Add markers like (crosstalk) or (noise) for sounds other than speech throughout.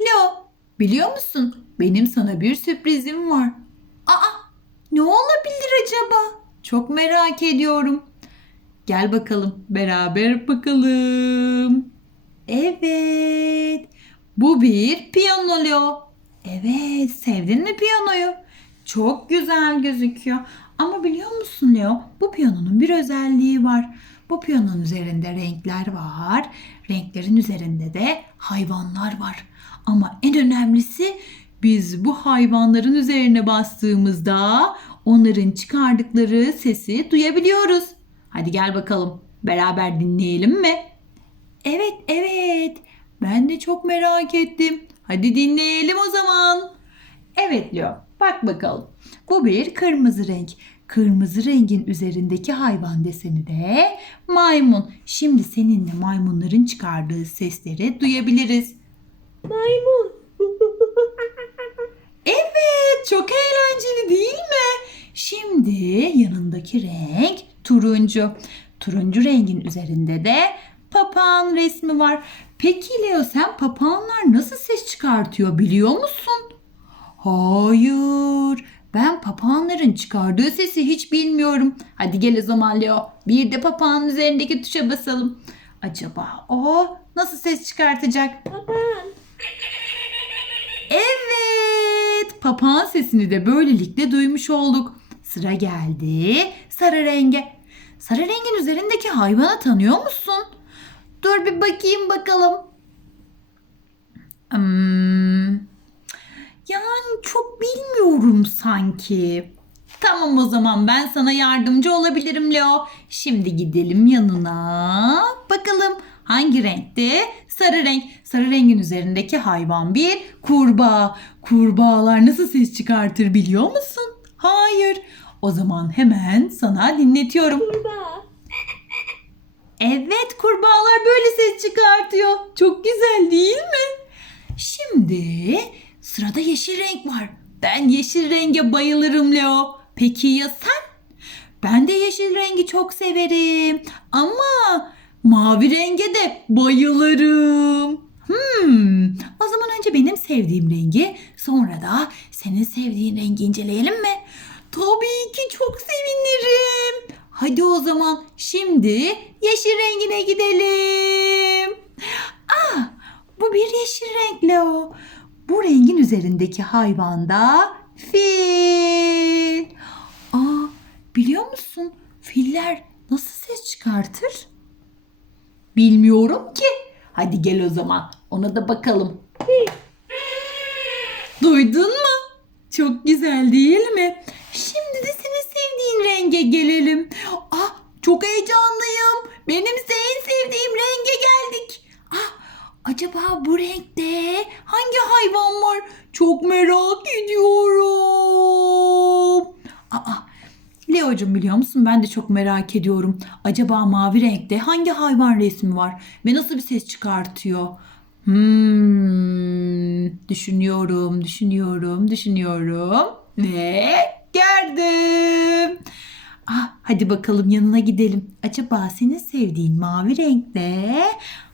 Leo, biliyor musun? Benim sana bir sürprizim var. Aa, ne olabilir acaba? Çok merak ediyorum. Gel bakalım, beraber bakalım. Evet, bu bir piyano. Evet, sevdin mi piyanoyu? Çok güzel gözüküyor. Ama biliyor musun Leo, bu piyanonun bir özelliği var. Bu piyanonun üzerinde renkler var. Renklerin üzerinde de hayvanlar var. Ama en önemlisi biz bu hayvanların üzerine bastığımızda onların çıkardıkları sesi duyabiliyoruz. Hadi gel bakalım. Beraber dinleyelim mi? Evet, evet. Ben de çok merak ettim. Hadi dinleyelim o zaman. Evet Leo, bak bakalım. Bu bir kırmızı renk. Kırmızı rengin üzerindeki hayvan deseni de maymun. Şimdi seninle maymunların çıkardığı sesleri duyabiliriz. Maymun. (laughs) Evet, çok eğlenceli değil mi? Şimdi yanındaki renk turuncu. Turuncu rengin üzerinde de papağan resmi var. Peki Leo sen papağanlar nasıl ses çıkartıyor biliyor musun? Hayır. Ben papağanların çıkardığı sesi hiç bilmiyorum. Hadi gel o zaman Leo. Bir de papağanın üzerindeki tuşa basalım. Acaba o nasıl ses çıkartacak? Papağan. Evet, papağan sesini de böylelikle duymuş olduk. Sıra geldi sarı renge. Sarı rengin üzerindeki hayvanı tanıyor musun? Dur bir bakayım bakalım. Hmm, yani çok bilmiyorum sanki. Tamam o zaman ben sana yardımcı olabilirim Leo. Şimdi gidelim yanına. Bakalım hangi renkte? Sarı renk. Sarı rengin üzerindeki hayvan bir kurbağa. Kurbağalar nasıl ses çıkartır biliyor musun? Hayır. O zaman hemen sana dinletiyorum. Kurbağa. Evet kurbağalar böyle ses çıkartıyor. Çok güzel değil mi? Şimdi sırada yeşil renk var. Ben yeşil renge bayılırım Leo. Peki ya sen? Ben de yeşil rengi çok severim. Ama mavi renge de bayılırım. Hmm, o zaman önce benim sevdiğim rengi sonra da senin sevdiğin rengi inceleyelim mi? Tabii ki çok sevinirim. Hadi o zaman şimdi yeşil rengine gidelim. Ah, bu bir yeşil renk Leo. Bu rengin üzerindeki hayvan da fil. Aa, biliyor musun filler nasıl ses çıkartır? Bilmiyorum ki. Hadi gel o zaman ona da bakalım. Duydun mu? Çok güzel değil mi? Şimdi de senin sevdiğin renge gelelim. Ah çok heyecanlıyım. Benim en sevdiğim renge geldik. Acaba bu renkte hangi hayvan var? Çok merak ediyorum. Aa Leo'cum biliyor musun ben de çok merak ediyorum. Acaba mavi renkte hangi hayvan resmi var ve nasıl bir ses çıkartıyor? Hmm, düşünüyorum, düşünüyorum, düşünüyorum ve gördüm. Ah, hadi bakalım yanına gidelim. Acaba senin sevdiğin mavi renkte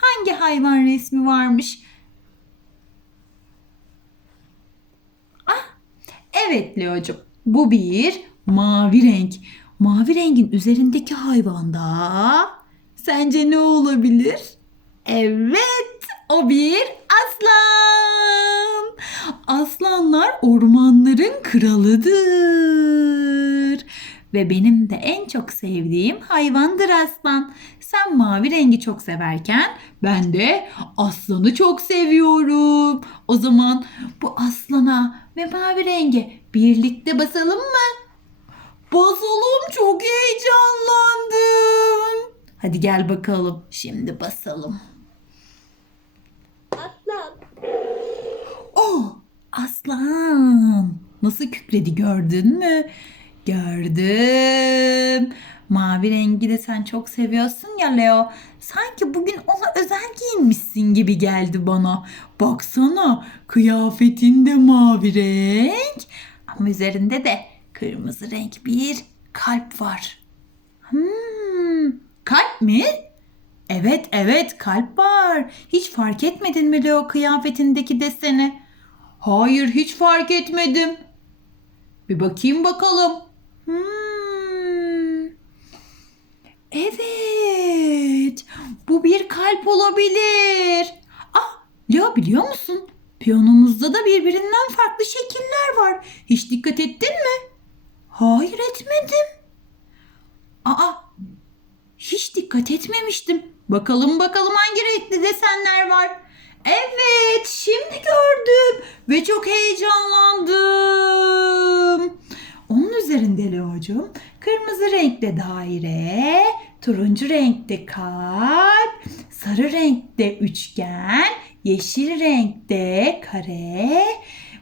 hangi hayvan resmi varmış? Ah, evet Leo'cum. Bu bir mavi renk. Mavi rengin üzerindeki hayvanda sence ne olabilir? Evet, o bir aslan. Aslanlar ormanların kralıdır. Ve benim de en çok sevdiğim hayvandır aslan. Sen mavi rengi çok severken ben de aslanı çok seviyorum. O zaman bu aslana ve mavi renge birlikte basalım mı? Basalım çok heyecanlandım. Hadi gel bakalım. Şimdi basalım. Aslan. Oh aslan. Nasıl kükredi gördün mü? Gördüm. Mavi rengi de sen çok seviyorsun ya Leo. Sanki bugün ona özel giyinmişsin gibi geldi bana. Baksana kıyafetin de mavi renk. Ama üzerinde de kırmızı renk bir kalp var. Hmm, kalp mi? Evet evet kalp var. Hiç fark etmedin mi Leo kıyafetindeki deseni? Hayır hiç fark etmedim. Bir bakayım bakalım. Hmm. Evet. Bu bir kalp olabilir. Ah, Leo biliyor musun? Piyanomuzda da birbirinden farklı şekiller var. Hiç dikkat ettin mi? Hayır etmedim. Aa, hiç dikkat etmemiştim. Bakalım bakalım hangi renkli desenler var. Evet, şimdi gördüm ve çok heyecanlandım. Onun üzerinde Leo'cum kırmızı renkte daire, turuncu renkte kalp, sarı renkte üçgen, yeşil renkte kare,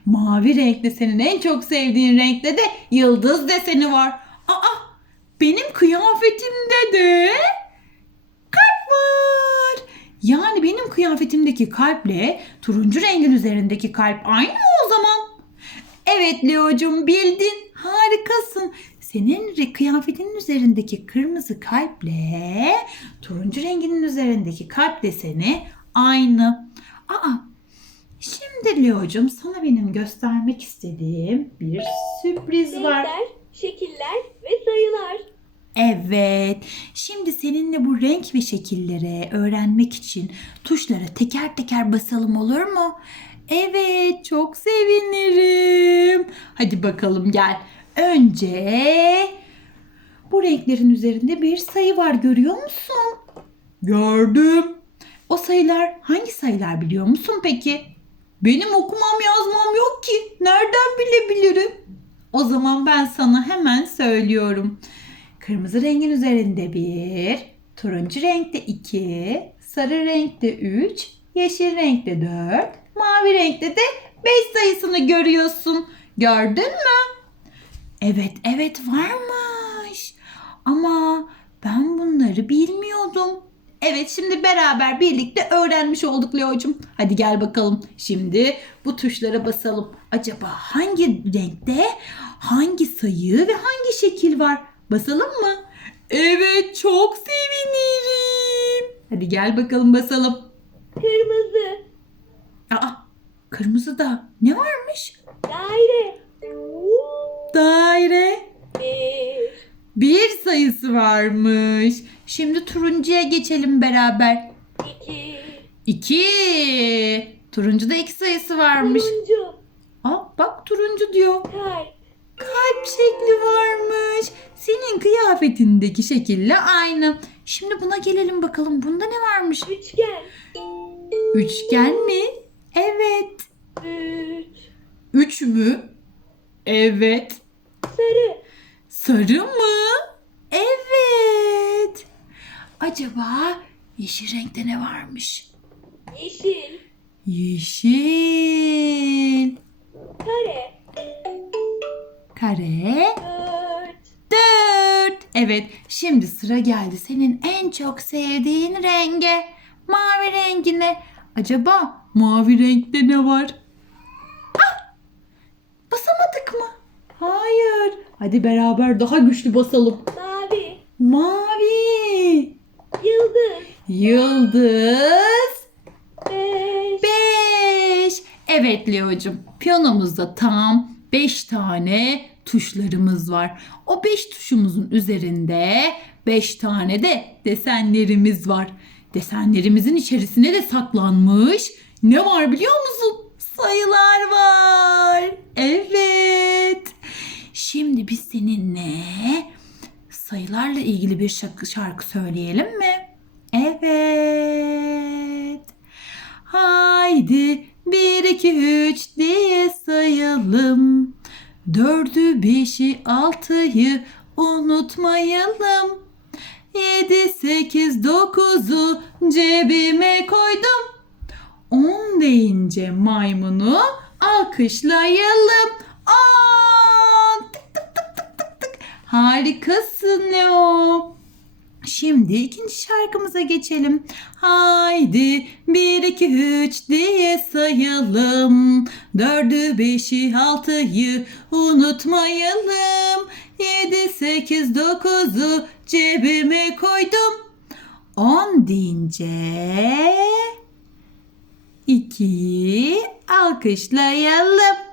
mavi renkte senin en çok sevdiğin renkte de yıldız deseni var. Aa, benim kıyafetimde de kalp var. Yani benim kıyafetimdeki kalple turuncu rengin üzerindeki kalp aynı mı o zaman? Evet Leo'cum bildin. Harikasın. Senin kıyafetinin üzerindeki kırmızı kalple turuncu renginin üzerindeki kalp deseni aynı. Aa, şimdi Leo'cum sana benim göstermek istediğim bir sürpriz var. Renkler, şekiller ve sayılar. Evet. Şimdi seninle bu renk ve şekilleri öğrenmek için tuşlara teker teker basalım olur mu? Evet, çok sevinirim. Hadi bakalım gel. Önce bu renklerin üzerinde bir sayı var görüyor musun? Gördüm. O sayılar hangi sayılar biliyor musun peki? Benim okumam yazmam yok ki. Nereden bilebilirim? O zaman ben sana hemen söylüyorum. Kırmızı rengin üzerinde bir, turuncu renkte iki, sarı renkte üç, yeşil renkte dört, mavi renkte de beş sayısını görüyorsun. Gördün mü? Evet, evet varmış. Ama ben bunları bilmiyordum. Evet şimdi beraber birlikte öğrenmiş olduk Leo'cum. Hadi gel bakalım. Şimdi bu tuşlara basalım. Acaba hangi renkte hangi sayı ve hangi şekil var? Basalım mı? Evet çok sevinirim. Hadi gel bakalım basalım. Kırmızı, Aa kırmızı da ne varmış? daire, Daire. bir, Bir sayısı varmış. Şimdi turuncuya geçelim beraber. iki, İki. Turuncuda iki sayısı varmış. turuncu, Aa bak turuncu diyor. kalp, Kalp şekli varmış. Senin kıyafetindeki şekille aynı. Şimdi buna gelelim bakalım. Bunda ne varmış? üçgen, Üçgen mi? Evet. üç, Üç mü? Evet. sarı, Sarı mı? Evet. Acaba yeşil renkte ne varmış? yeşil, Yeşil. kare, Kare. dört, Dört. Evet, şimdi sıra geldi senin en çok sevdiğin renge. Mavi rengine. Acaba mavi renkte ne var? Ah! Basamadık mı? Hayır. Hadi beraber daha güçlü basalım. mavi, Mavi. yıldız, Yıldız. beş, Beş. Evet Leo'cum. Piyanomuzda tam beş tane tuşlarımız var. O beş tuşumuzun üzerinde beş tane de desenlerimiz var. Desenlerimizin içerisine de saklanmış ne var biliyor musun? Sayılar var. Evet. Şimdi biz seninle sayılarla ilgili bir şarkı, şarkı söyleyelim mi? Evet. Haydi bir iki üç diye sayalım. Dördü beşi altıyı unutmayalım. Yedi sekiz dokuzu cebime koydum. Deyince maymunu alkışlayalım. On tık tık tık tık tık tık. Harikasın Leo. Şimdi ikinci şarkımıza geçelim. Haydi bir iki üç diye sayalım. Dördü beşi altıyı unutmayalım. Yedi sekiz dokuzu cebime koydum. On deyince iki alkışlayalım.